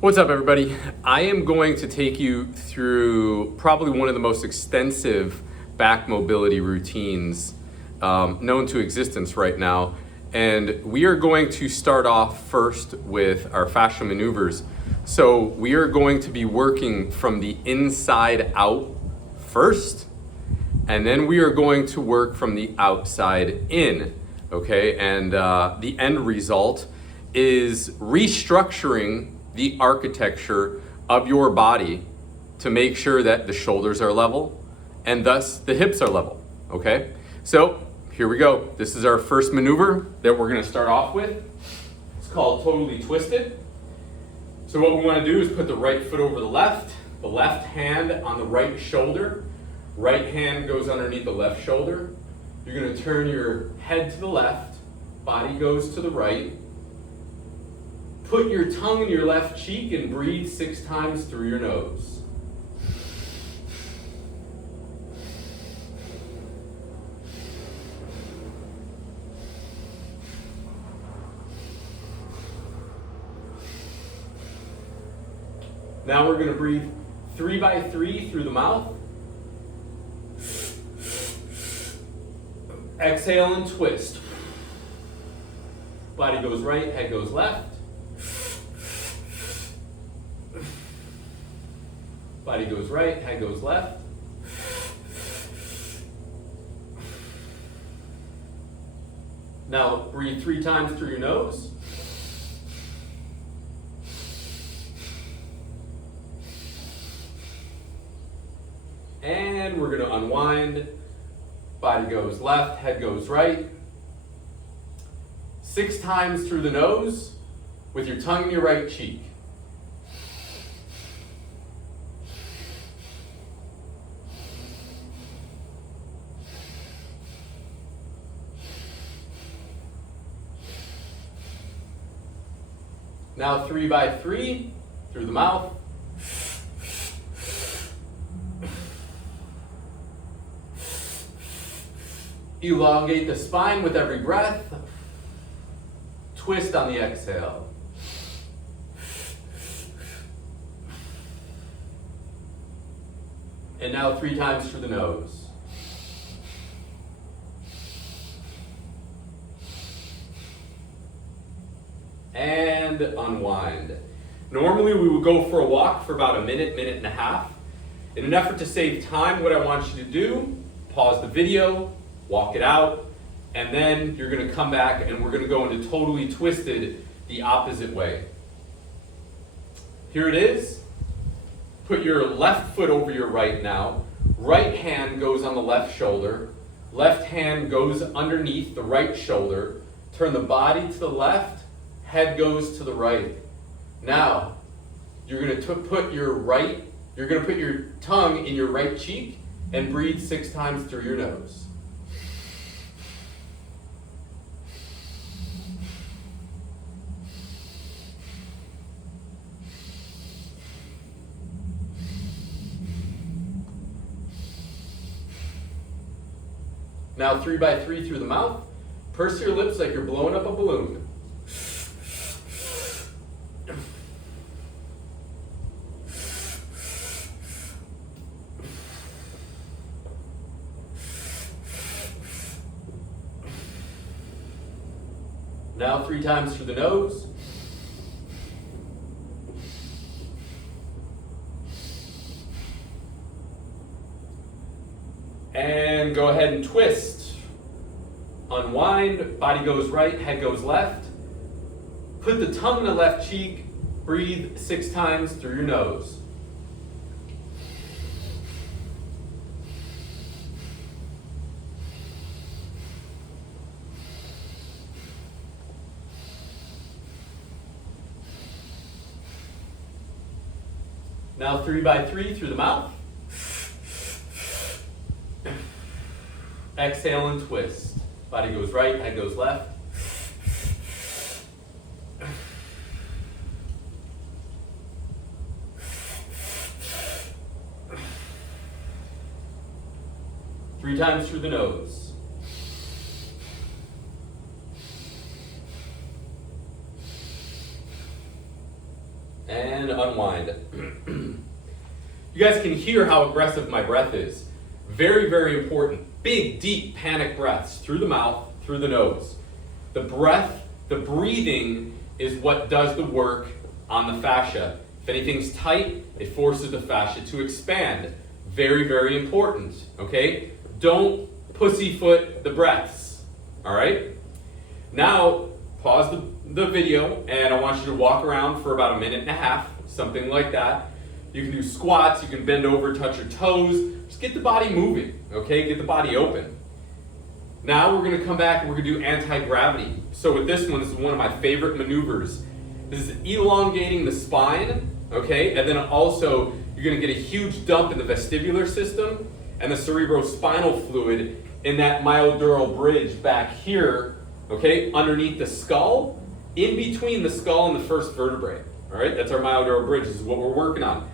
What's up, everybody? I am going to take you through probably one of the most extensive back mobility routines known to existence right now. And we are going to start off first with our fascia maneuvers. So we are going to be working from the inside out first, and then we are going to work from the outside in, okay? And the end result is restructuring the architecture of your body to make sure that the shoulders are level and thus the hips are level, okay? So here we go. This is our first maneuver that we're gonna start off with. It's called totally twisted. So what we wanna do is put the right foot over the left hand on the right shoulder, right hand goes underneath the left shoulder. You're gonna turn your head to the left, body goes to the right. Put your tongue in your left cheek and breathe 6 times through your nose. Now we're going to breathe 3 by 3 through the mouth. Exhale and twist. Body goes right, head goes left. Body goes right, head goes left. Now breathe 3 times through your nose. And we're going to unwind. Body goes left, head goes right. 6 times through the nose with your tongue in your right cheek. Now 3 by 3 through the mouth. Elongate the spine with every breath. Twist on the exhale. And now 3 times through the nose. And unwind. Normally we would go for a walk for about a minute, minute and a half. In an effort to save time, what I want you to do, pause the video, walk it out, and then you're going to come back and we're going to go into totally twisted the opposite way. Here it is. Put your left foot over your right now. Right hand goes on the left shoulder. Left hand goes underneath the right shoulder. Turn the body to the left. Head goes to the right. Now, you're going to put your tongue in your right cheek and breathe 6 times through your nose. Now 3 by 3 through the mouth. Purse your lips like you're blowing up a balloon. Now 3 times through the nose. And go ahead and twist. Unwind, body goes right, head goes left. Put the tongue in the left cheek, breathe 6 times through your nose. Now 3 by 3 through the mouth. Exhale and twist. Body goes right, head goes left. Three times through the nose. And unwind. You guys can hear how aggressive my breath is. Very, very important. Big, deep panic breaths through the mouth, through the nose. The breath, the breathing is what does the work on the fascia. If anything's tight, it forces the fascia to expand. Very, very important, okay? Don't pussyfoot the breaths, all right? Now, pause the video, and I want you to walk around for about 1.5 minutes, something like that. You can do squats, you can bend over, touch your toes. Just get the body moving, okay? Get the body open. Now we're gonna come back and we're gonna do anti-gravity. So with this one, this is one of my favorite maneuvers. This is elongating the spine, okay? And then also, you're gonna get a huge dump in the vestibular system and the cerebrospinal fluid in that myodural bridge back here, okay? Underneath the skull, in between the skull and the first vertebrae, all right? That's our myodural bridge, this is what we're working on.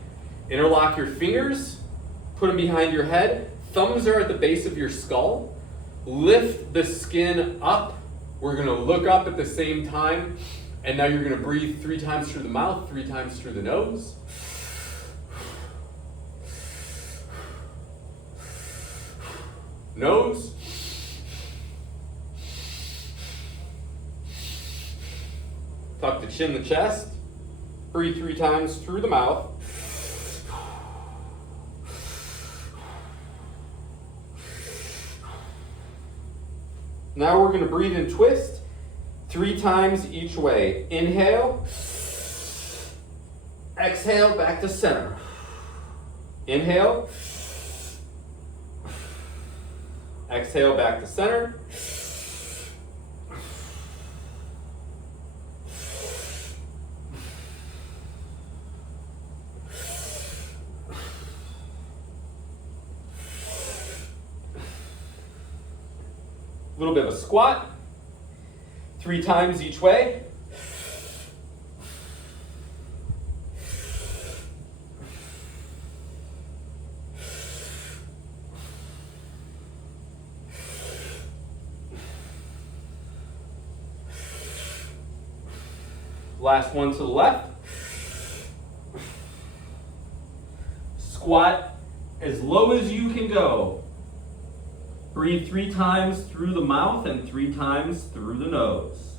Interlock your fingers, put them behind your head, thumbs are at the base of your skull, lift the skin up, we're gonna look up at the same time, and now you're gonna breathe 3 times through the mouth, 3 times through the nose. Nose. Tuck the chin, the chest. Breathe 3 times through the mouth. Now we're going to breathe and twist 3 times each way. Inhale. Exhale, back to center. Inhale. Exhale, back to center. A little bit of a squat, 3 times each way. Last one to the left. Squat as low as you can go. Breathe 3 times through the mouth and 3 times through the nose.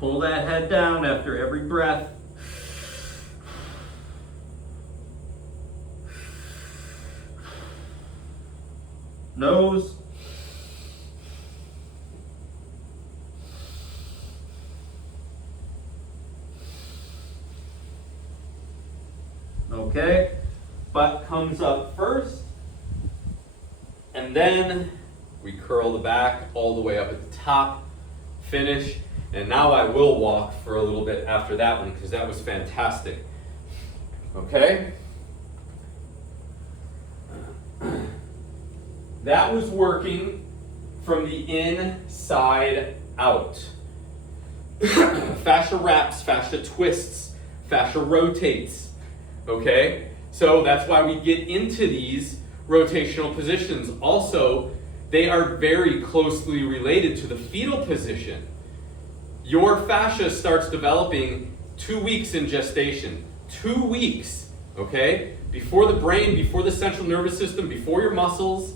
Pull that head down after every breath. Nose. Okay, butt comes up first. And then we curl the back all the way up at the top, finish, and now I will walk for a little bit after that one because that was fantastic. Okay? That was working from the inside out. Fascia wraps, fascia twists, fascia rotates. Okay? So that's why we get into these rotational positions. Also, they are very closely related to the fetal position. Your fascia starts developing 2 weeks in gestation. 2 weeks, okay? Before the brain, before the central nervous system, before your muscles,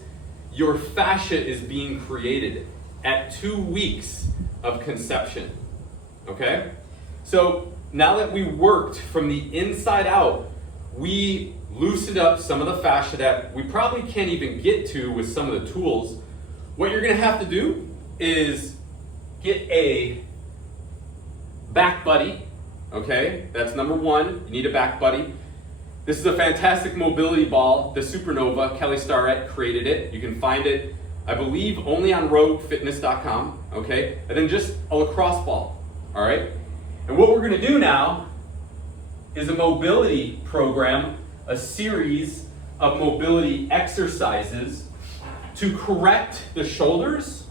your fascia is being created at 2 weeks of conception, okay? So now that we worked from the inside out, we loosened up some of the fascia that we probably can't even get to with some of the tools. What you're gonna have to do is get a back buddy, okay? That's number 1, you need a back buddy. This is a fantastic mobility ball, the Supernova. Kelly Starrett created it. You can find it, I believe, only on roguefitness.com, okay? And then just a lacrosse ball, all right? And what we're gonna do now is a mobility program, a series of mobility exercises to correct the shoulders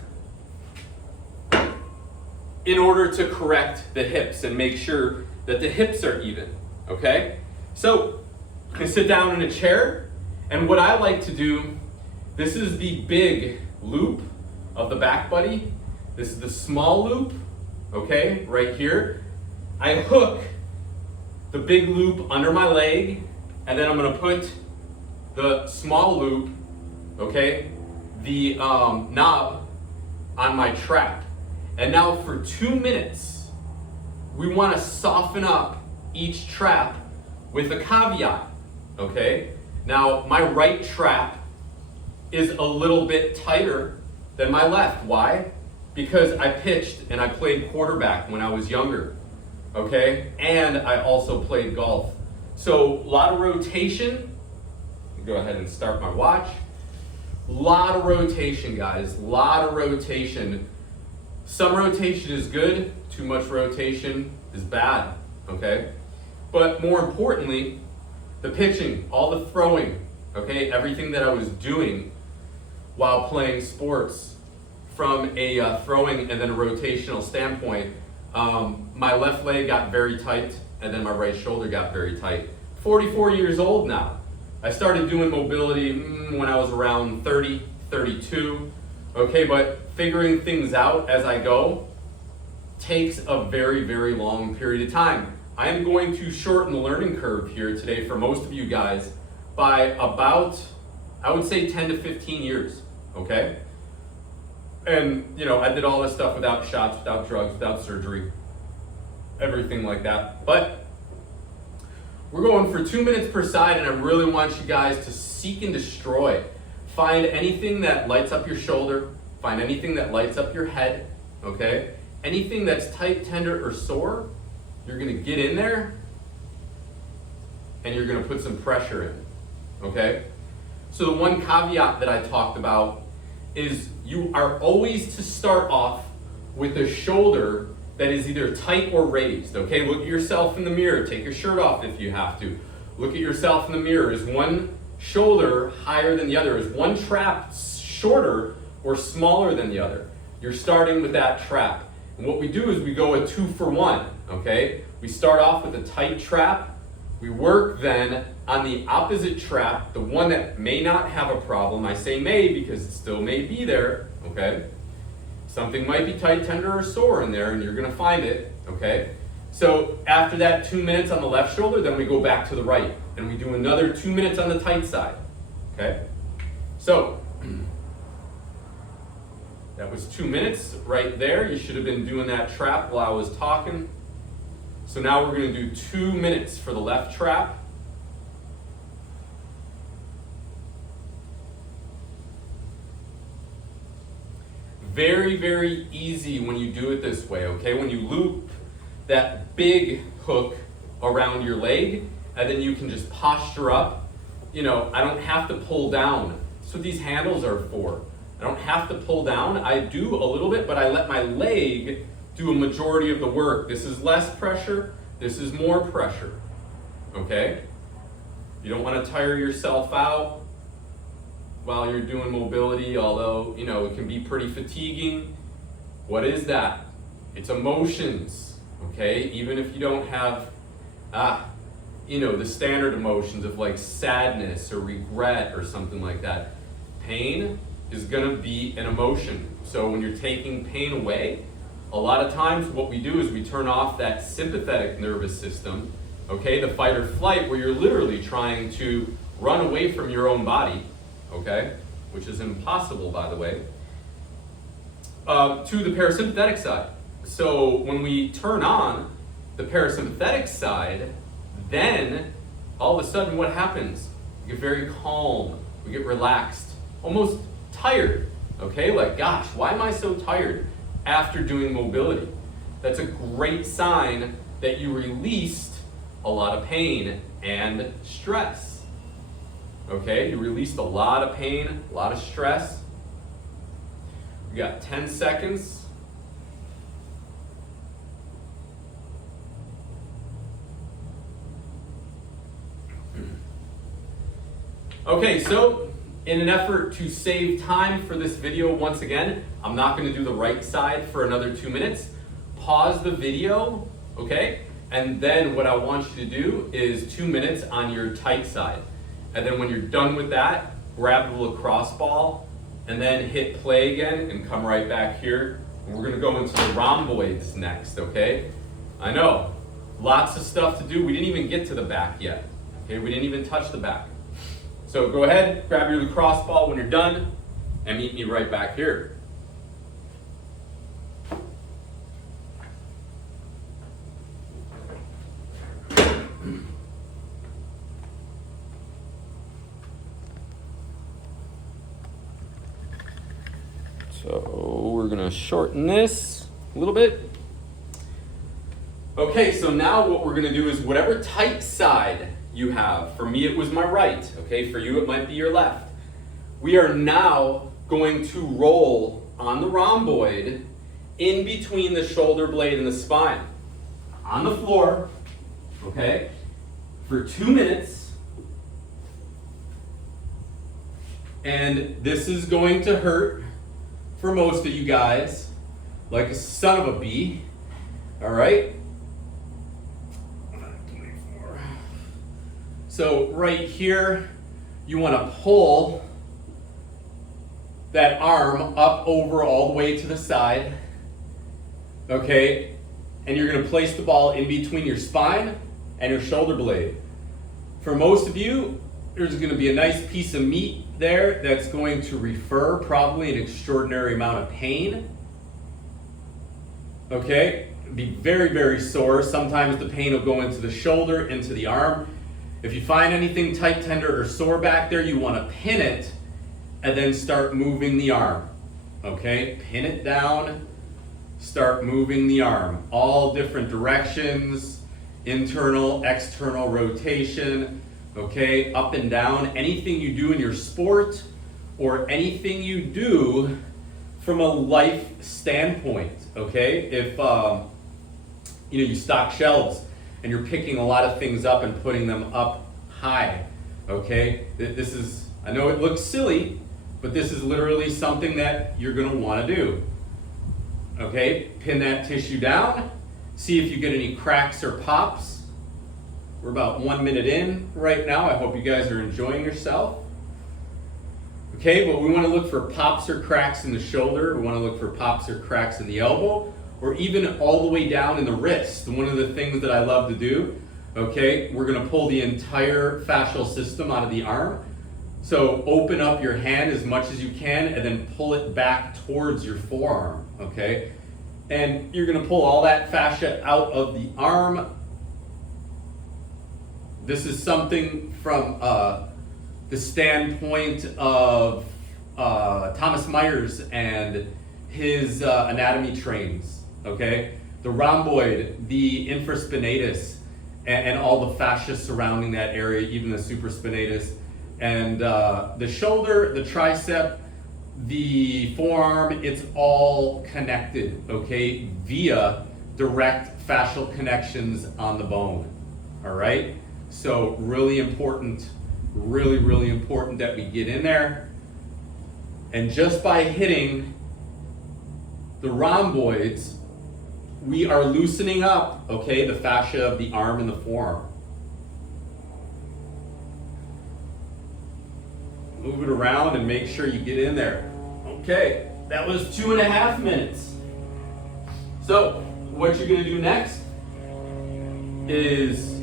in order to correct the hips and make sure that the hips are even, okay? So you can sit down in a chair, and what I like to do, this is the big loop of the back buddy. This is the small loop, okay, right here. I hook the big loop under my leg, and then I'm gonna put the small loop, okay, the knob on my trap. And now for 2 minutes, we wanna soften up each trap with a caveat, okay? Now, my right trap is a little bit tighter than my left. Why? Because I pitched and I played quarterback when I was younger, okay? And I also played golf. So, a lot of rotation. Go ahead and start my watch. A lot of rotation, guys. A lot of rotation. Some rotation is good. Too much rotation is bad, okay? But more importantly, the pitching, all the throwing, okay? Everything that I was doing while playing sports from a throwing and then a rotational standpoint, my left leg got very tight and then my right shoulder got very tight. 44 years old now. I started doing mobility when I was around 30, 32, okay? But figuring things out as I go takes a very, very long period of time. I am going to shorten the learning curve here today for most of you guys by about, I would say 10 to 15 years, okay? And, you know, I did all this stuff without shots, without drugs, without surgery, everything like that. But we're going for 2 minutes per side, and I really want you guys to seek and destroy. Find anything that lights up your shoulder, find anything that lights up your head, okay? Anything that's tight, tender, or sore, you're gonna get in there and you're gonna put some pressure in, okay? So the one caveat that I talked about is you are always to start off with a shoulder that is either tight or raised, okay? Look at yourself in the mirror, take your shirt off if you have to. Look at yourself in the mirror. Is one shoulder higher than the other? Is one trap shorter or smaller than the other? You're starting with that trap. And what we do is we go a 2 for 1, okay? We start off with a tight trap. We work then on the opposite trap, the one that may not have a problem. I say may because it still may be there, okay? Something might be tight, tender, or sore in there, and you're gonna find it, okay? So after that 2 minutes on the left shoulder, then we go back to the right, and we do another 2 minutes on the tight side, okay? So, that was 2 minutes right there. You should have been doing that trap while I was talking. So now we're gonna do 2 minutes for the left trap. Very, very easy when you do it this way, okay? When you loop that big hook around your leg, and then you can just posture up. You know, I don't have to pull down. That's what these handles are for. I don't have to pull down. I do a little bit, but I let my leg do a majority of the work. This is less pressure. This is more pressure, okay? You don't want to tire yourself out while you're doing mobility, although, you know, it can be pretty fatiguing. What is that? It's emotions, okay? Even if you don't have, you know, the standard emotions of like sadness or regret or something like that. Pain is gonna be an emotion. So when you're taking pain away, a lot of times what we do is we turn off that sympathetic nervous system, okay, the fight or flight, where you're literally trying to run away from your own body, okay, which is impossible, by the way, to the parasympathetic side. So when we turn on the parasympathetic side, then all of a sudden what happens? We get very calm, we get relaxed, almost tired, okay? Like, gosh, why am I so tired after doing mobility? That's a great sign that you released a lot of pain and stress, okay? You released a lot of pain, a lot of stress. We got 10 seconds. Okay, so in an effort to save time for this video, once again, I'm not going to do the right side for another 2 minutes. Pause the video, okay? And then what I want you to do is 2 minutes on your tight side. And then when you're done with that, grab the lacrosse ball and then hit play again and come right back here. And we're going to go into the rhomboids next, okay? I know, Lots of stuff to do. We didn't even get to the back yet. Okay, we didn't even touch the back. So go ahead, grab your lacrosse ball when you're done, and meet me right back here. So we're gonna shorten this a little bit. Okay, so now what we're gonna do is whatever tight side you have, for me it was my right, okay, for you it might be your left. We are now going to roll on the rhomboid in between the shoulder blade and the spine. On the floor, okay, for 2 minutes. And this is going to hurt for most of you guys, like a son of a bee, all right? So right here, you want to pull that arm up over all the way to the side, okay? And you're going to place the ball in between your spine and your shoulder blade. For most of you, there's going to be a nice piece of meat there that's going to refer probably an extraordinary amount of pain. Okay, be very, very sore. Sometimes the pain will go into the shoulder, into the arm. If you find anything tight, tender, or sore back there, you want to pin it and then start moving the arm. Okay, pin it down, start moving the arm. All different directions, internal, external rotation. Okay, up and down. Anything you do in your sport or anything you do from a life standpoint, okay? If you stock shelves and you're picking a lot of things up and putting them up high, okay? This is, I know it looks silly, but this is literally something that you're gonna wanna do. Okay, pin that tissue down, see if you get any cracks or pops. We're about 1 minute in right now. I hope you guys are enjoying yourself. Okay, but we want to look for pops or cracks in the shoulder. We want to look for pops or cracks in the elbow, or even all the way down in the wrist. One of the things that I love to do, okay, we're going to pull the entire fascial system out of the arm. So open up your hand as much as you can and then pull it back towards your forearm, okay? And you're going to pull all that fascia out of the arm. This is something from the standpoint of Thomas Myers and his anatomy trains, okay? The rhomboid, the infraspinatus, and all the fascia surrounding that area, even the supraspinatus, and the shoulder, the tricep, the forearm, it's all connected, okay, via direct fascial connections on the bone, all right? So really important, really, really important that we get in there. And just by hitting the rhomboids, we are loosening up, okay, the fascia of the arm and the forearm. Move it around and make sure you get in there. Okay, that was 2.5 minutes. So what you're gonna do next is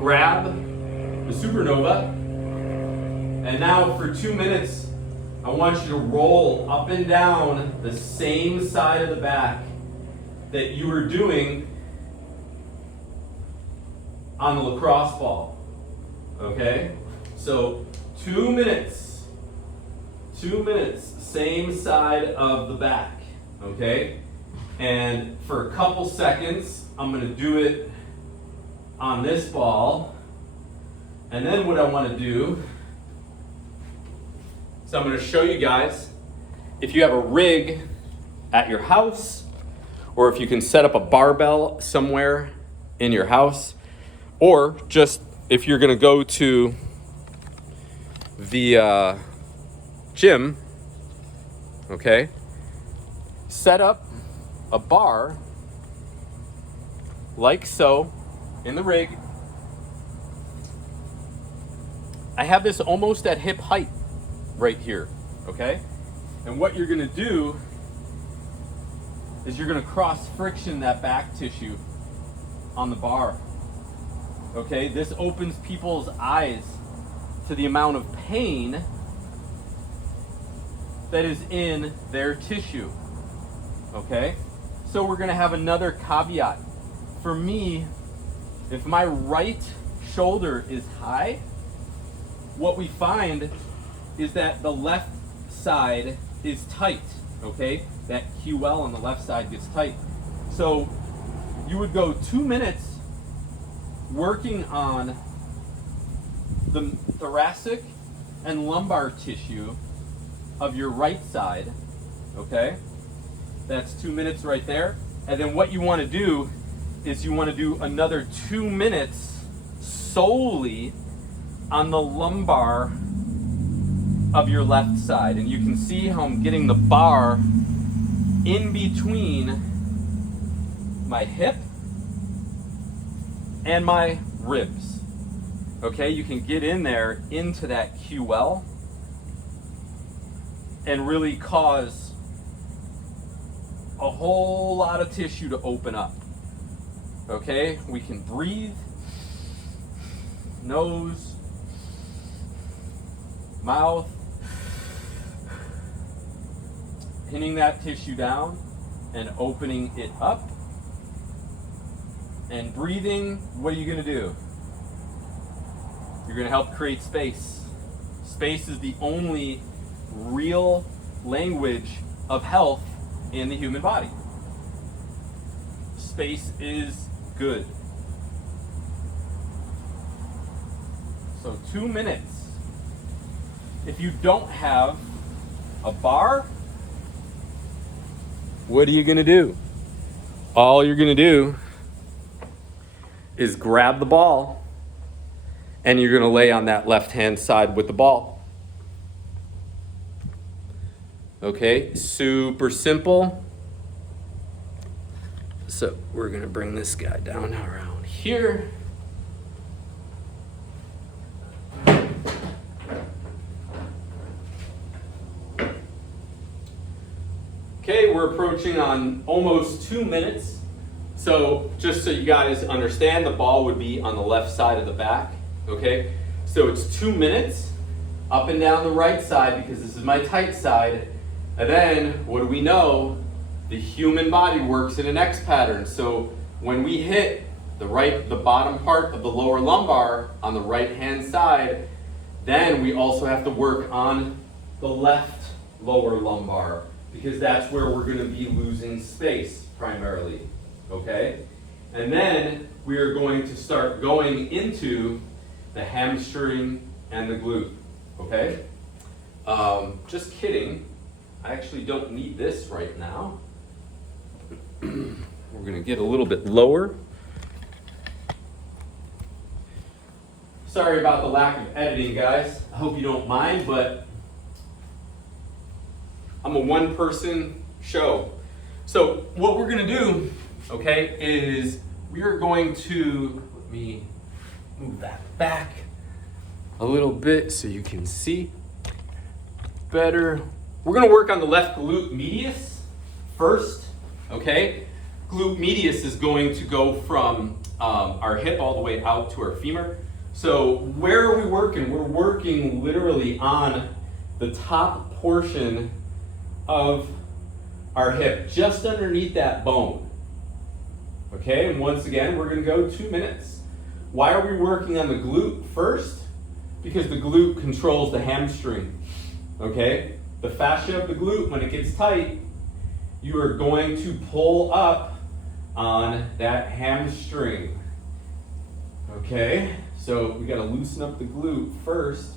grab the supernova, and now for 2 minutes, I want you to roll up and down the same side of the back that you were doing on the lacrosse ball, okay? So 2 minutes, 2 minutes, same side of the back, okay? And for a couple seconds, I'm gonna do it on this ball. And then what I want to do is I'm going to show you guys, if you have a rig at your house, or if you can set up a barbell somewhere in your house, or just if you're going to go to the gym, okay, set up a bar like so in the rig. I have this almost at hip height right here, okay? And what you're gonna do is you're gonna cross friction that back tissue on the bar. Okay, this opens people's eyes to the amount of pain that is in their tissue. Okay, so we're gonna have another caveat. For me, if my right shoulder is high, what we find is that the left side is tight, okay? That QL on the left side gets tight. So you would go 2 minutes working on the thoracic and lumbar tissue of your right side, okay? That's 2 minutes right there. And then what you want to do is you want to do another 2 minutes solely on the lumbar of your left side. And you can see how I'm getting the bar in between my hip and my ribs. Okay, you can get in there into that QL and really cause a whole lot of tissue to open up. Okay, we can breathe, nose, mouth, pinning that tissue down and opening it up. And breathing, what are you going to do? You're going to help create space. Space is the only real language of health in the human body. Space is good. So 2 minutes. If you don't have a bar, what are you going to do? All you're going to do is grab the ball and you're going to lay on that left hand side with the ball. Okay, super simple. So we're going to bring this guy down around here. Okay, we're approaching on almost 2 minutes. So just so you guys understand, the ball would be on the left side of the back, okay? So it's 2 minutes up and down the right side because this is my tight side. And then what do we know? The human body works in an X pattern. So when we hit the bottom part of the lower lumbar on the right hand side, then we also have to work on the left lower lumbar because that's where we're going to be losing space primarily. Okay, and then we are going to start going into the hamstring and the glute. Okay, just kidding. I actually don't need this right now. We're going to get a little bit lower. Sorry about the lack of editing, guys. I hope you don't mind, but I'm a one-person show. So what we're going to do, okay, is we are going to, let me move that back a little bit so you can see better. We're going to work on the left glute medius first, okay? Glute medius is going to go from our hip all the way out to our femur. So where are we working? We're working literally on the top portion of our hip, just underneath that bone. Okay, and once again, we're going to go 2 minutes. Why are we working on the glute first? Because the glute controls the hamstring. Okay, the fascia of the glute, when it gets tight, you are going to pull up on that hamstring. Okay, so we got to loosen up the glute first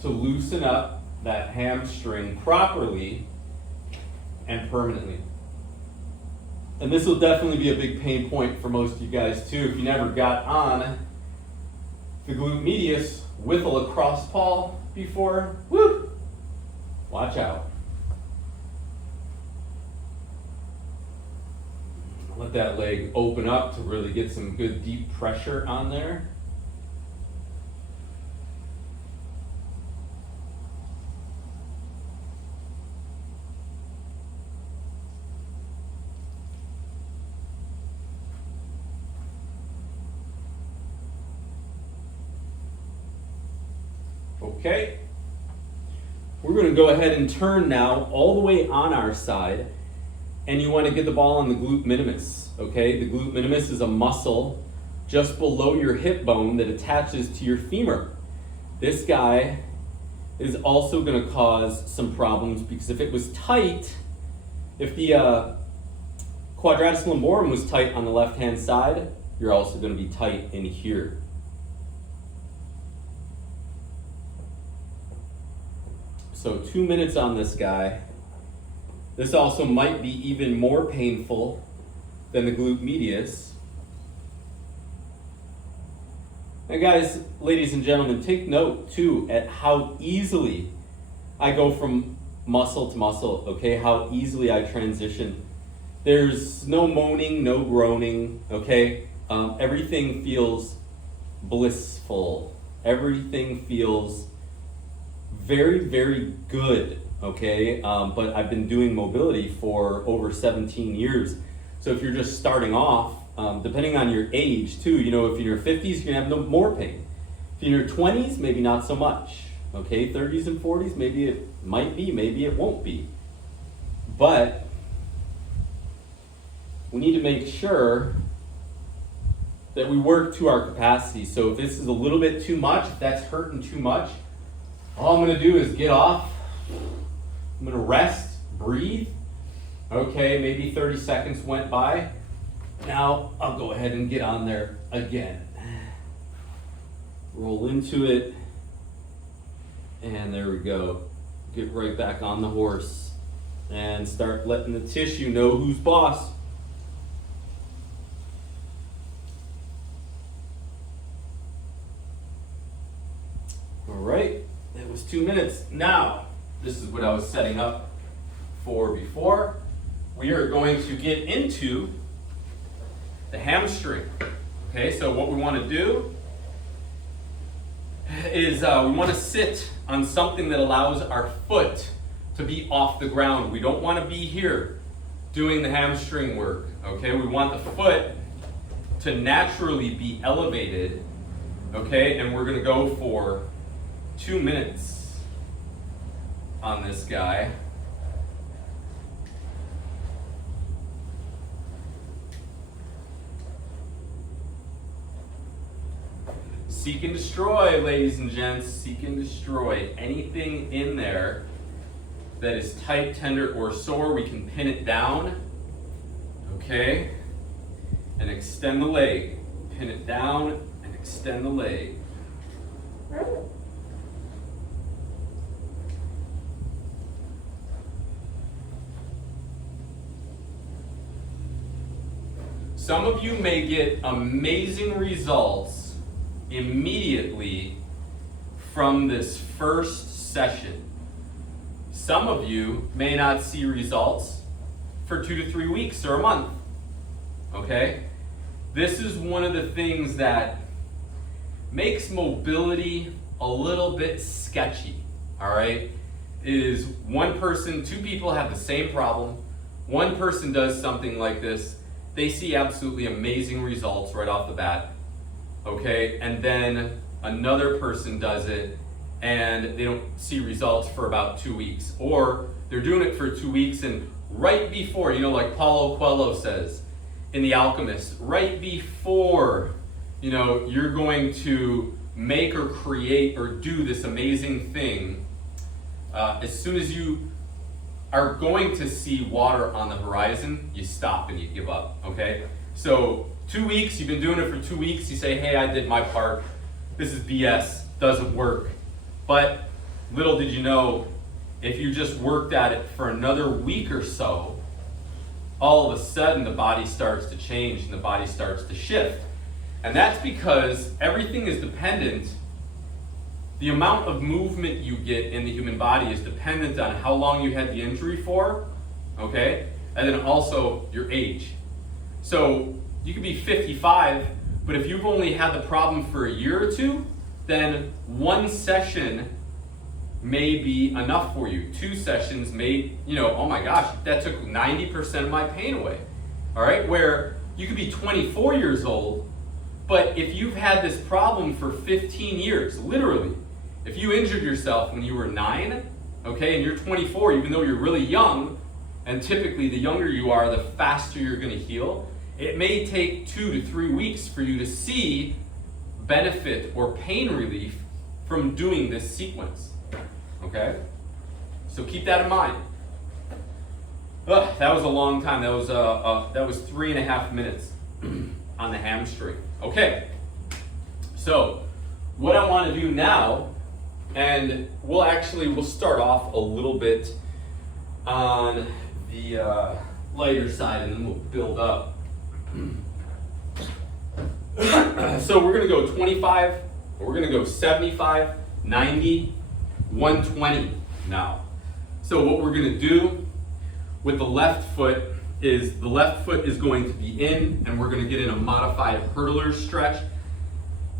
to loosen up that hamstring properly and permanently. And this will definitely be a big pain point for most of you guys too. If you never got on the glute medius with a lacrosse ball before, woo, watch out. Let that leg open up to really get some good deep pressure on there. Okay. We're going to go ahead and turn now all the way on our side, and you want to get the ball on the glute minimus. Okay, the glute minimus is a muscle just below your hip bone that attaches to your femur. This guy is also going to cause some problems because if it was tight, if the quadratus lumborum was tight on the left-hand side, you're also going to be tight in here. So 2 minutes on this guy. This also might be even more painful than the glute medius. Now guys, ladies and gentlemen, take note too at how easily I go from muscle to muscle, okay? How easily I transition. There's no moaning, no groaning, okay? Everything feels blissful. Everything feels very, very good, okay? But I've been doing mobility for over 17 years. So if you're just starting off, depending on your age too, you know, if you're in your 50s, you're gonna have no more pain. If you're in your 20s, maybe not so much, okay? 30s and 40s, maybe it might be, maybe it won't be. But we need to make sure that we work to our capacity. So if this is a little bit too much, if that's hurting too much, all I'm gonna do is get off. I'm gonna rest, breathe. Okay, maybe 30 seconds went by. Now I'll go ahead and get on there again. Roll into it. And there we go. Get right back on the horse and start letting the tissue know who's boss. All right, that was 2 minutes. Now, this is what I was setting up for before. We are going to get into the hamstring. Okay, so what we want to do is we want to sit on something that allows our foot to be off the ground. We don't want to be here doing the hamstring work. Okay, we want the foot to naturally be elevated. Okay, and we're going to go for 2 minutes on this guy. Seek and destroy, ladies and gents. Seek and destroy. Anything in there that is tight, tender, or sore, we can pin it down. Okay? And extend the leg. Pin it down and extend the leg. Some of you may get amazing results immediately from this first session. Some of you may not see results for 2 to 3 weeks or a month. Okay? This is one of the things that makes mobility a little bit sketchy. All right? Is one person, 2 people have the same problem. One person does something like this. They see absolutely amazing results right off the bat. Okay, and then another person does it and they don't see results for about 2 weeks, or they're doing it for 2 weeks and right before, you know, like Paulo Coelho says in The Alchemist, right before, you know, you're going to make or create or do this amazing thing, as soon as you are going to see water on the horizon, you stop and you give up. Okay, so 2 weeks, you've been doing it for 2 weeks, you say, hey, I did my part, this is BS, doesn't work. But little did you know, if you just worked at it for another week or so, all of a sudden the body starts to change and the body starts to shift. And that's because everything is dependent, the amount of movement you get in the human body is dependent on how long you had the injury for, okay? And then also your age. So you could be 55, but if you've only had the problem for a year or two, then 1 session may be enough for you. 2 sessions may, you know, oh my gosh, that took 90% of my pain away. All right, where you could be 24 years old, but if you've had this problem for 15 years, literally, if you injured yourself when you were 9, okay, and you're 24, even though you're really young, and typically the younger you are, the faster you're going to heal, it may take 2 to 3 weeks for you to see benefit or pain relief from doing this sequence, okay? So keep that in mind. Ugh, that was a long time. That was 3.5 minutes on the hamstring. Okay, so what I want to do now, and we'll start off a little bit on the lighter side, and then we'll build up. So we're going to go 25, we're going to go 75, 90, 120 now. So what we're going to do with the left foot is going to be in, and we're going to get in a modified hurdler stretch.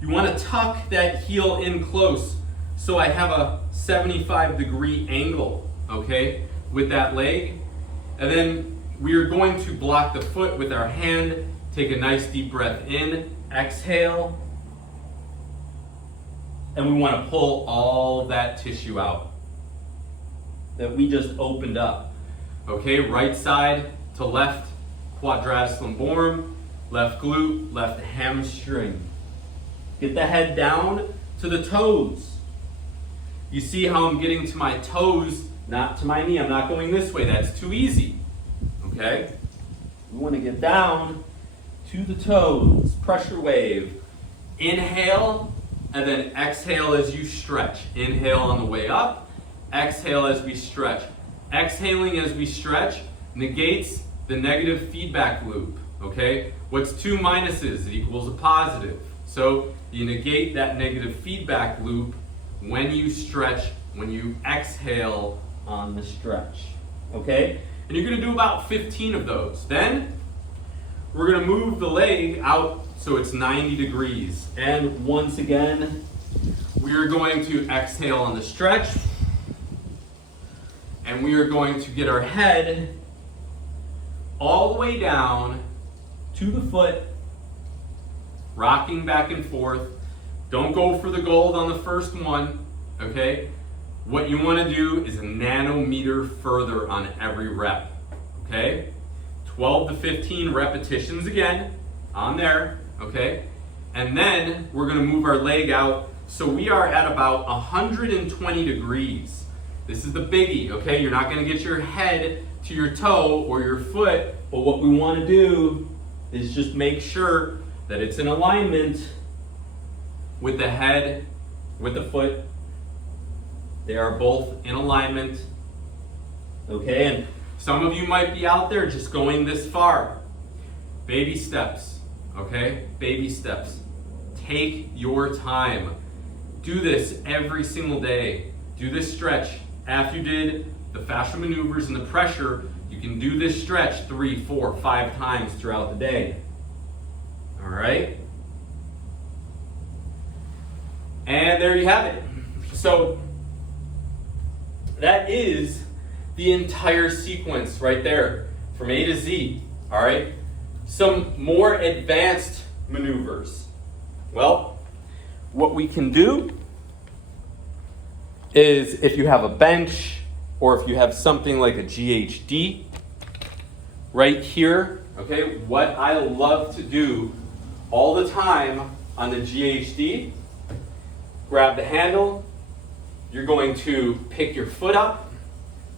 You want to tuck that heel in close, so I have a 75-degree angle, okay, with that leg. And then we are going to block the foot with our hand. Take a nice deep breath in, exhale, and we want to pull all of that tissue out that we just opened up. Okay, right side to left, quadratus lumborum, left glute, left hamstring. Get the head down to the toes. You see how I'm getting to my toes, not to my knee. I'm not going this way. That's too easy. Okay? We want to get down to the toes. Pressure wave. Inhale, and then exhale as you stretch. Inhale on the way up. Exhale as we stretch. Exhaling as we stretch negates the negative feedback loop. Okay? What's 2 minuses? It equals a positive. So you negate that negative feedback loop when you stretch, when you exhale on the stretch. Okay? And you're going to do about 15 of those. Then we're going to move the leg out so it's 90 degrees. And once again, we are going to exhale on the stretch. And we are going to get our head all the way down to the foot, rocking back and forth. Don't go for the gold on the first one, okay? What you want to do is a nanometer further on every rep, okay? 12 to 15 repetitions again on there, okay? And then we're going to move our leg out so we are at about 120 degrees. This is the biggie, okay? You're not going to get your head to your toe or your foot, but what we want to do is just make sure that it's in alignment with the head, with the foot. They are both in alignment, okay? And some of you might be out there just going this far. Baby steps, okay? Baby steps. Take your time. Do this every single day. Do this stretch. After you did the fascia maneuvers and the pressure, you can do this stretch 3, 4, 5 times throughout the day. All right? And there you have it. So that is the entire sequence right there from A to Z. All right? Some more advanced maneuvers. Well, what we can do is if you have a bench or if you have something like a GHD right here, okay, what I love to do all the time on the GHD, grab the handle, you're going to pick your foot up,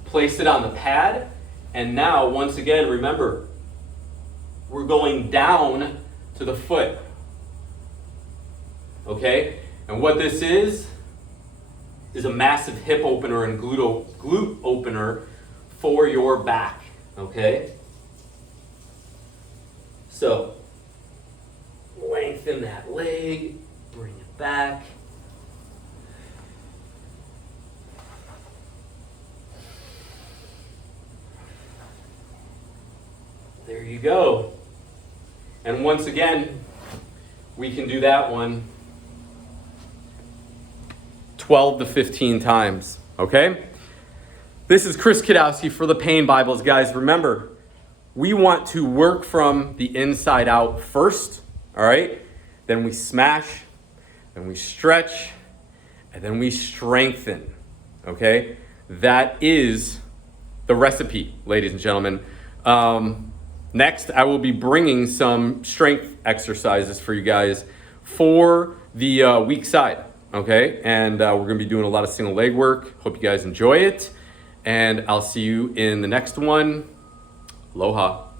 place it on the pad, and now, once again, remember, we're going down to the foot, okay? And what this is a massive hip opener and glute opener for your back, okay? So, lengthen that leg, bring it back. There you go. And once again, we can do that one 12 to 15 times, okay? This is Chris Kidowski for the Pain Bibles. Guys, remember, we want to work from the inside out first, all right? Then we smash, then we stretch, and then we strengthen, okay? That is the recipe, ladies and gentlemen. Next, I will be bringing some strength exercises for you guys for the weak side, okay? And we're gonna be doing a lot of single leg work. Hope you guys enjoy it. And I'll see you in the next one. Aloha.